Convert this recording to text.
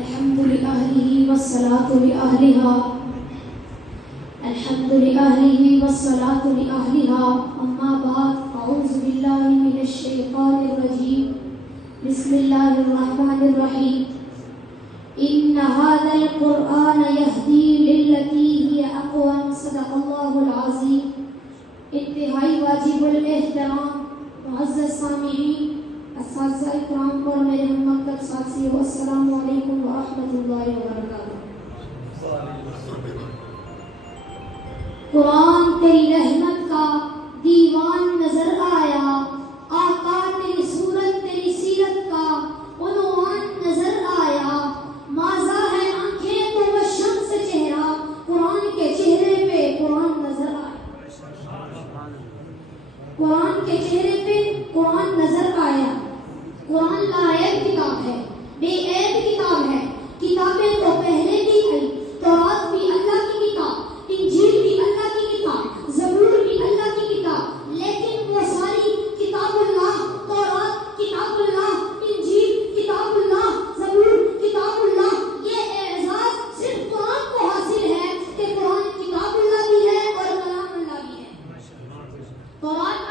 الحمد لأهله والصلاة لأهلها الحمد لأهله والصلاة لأهلها أما بعد أعوذ بالله من الشيطان الرجيم بسم الله الرحمن الرحيم إن هذا القرآن يهدي للتي هي أقوم صدق الله العظيم. انتہائی واجب الاحترام معزز سامعین، اساتذہ اکرام اور میرے ہم مکتب ساتھیو، السلام علیکم ورحمۃ اللہ وبرکاتہ. قرآن تیری رحمت کا دیوان نظر آیا، آقا تیری صورت تیری سیرت کا عنوان نظر آیا. ماذا ہے آنکھیں تو وہ شمس چہرہ، قرآن کے چہرے پہ قرآن نظر آیا. قرآن کے چہرے پہ قرآن نظر آیا. قرآن لائب کتاب ہے، بے عیب کتاب ہے. کتابیں تو پہلے بھی آئی، تورات بھی اللہ کی کتاب، انجیل بھی اللہ کی کتاب، زبور بھی اللہ کی کتاب، لیکن وہ ساری کتاب اللہ، تورات کتاب اللہ، انجیل کتاب اللہ، زبور کتاب اللہ. یہ اعزاز صرف قرآن کو حاصل ہے کہ قرآن کتاب اللہ بھی ہے اور کلام اللہ بھی ہے. تورات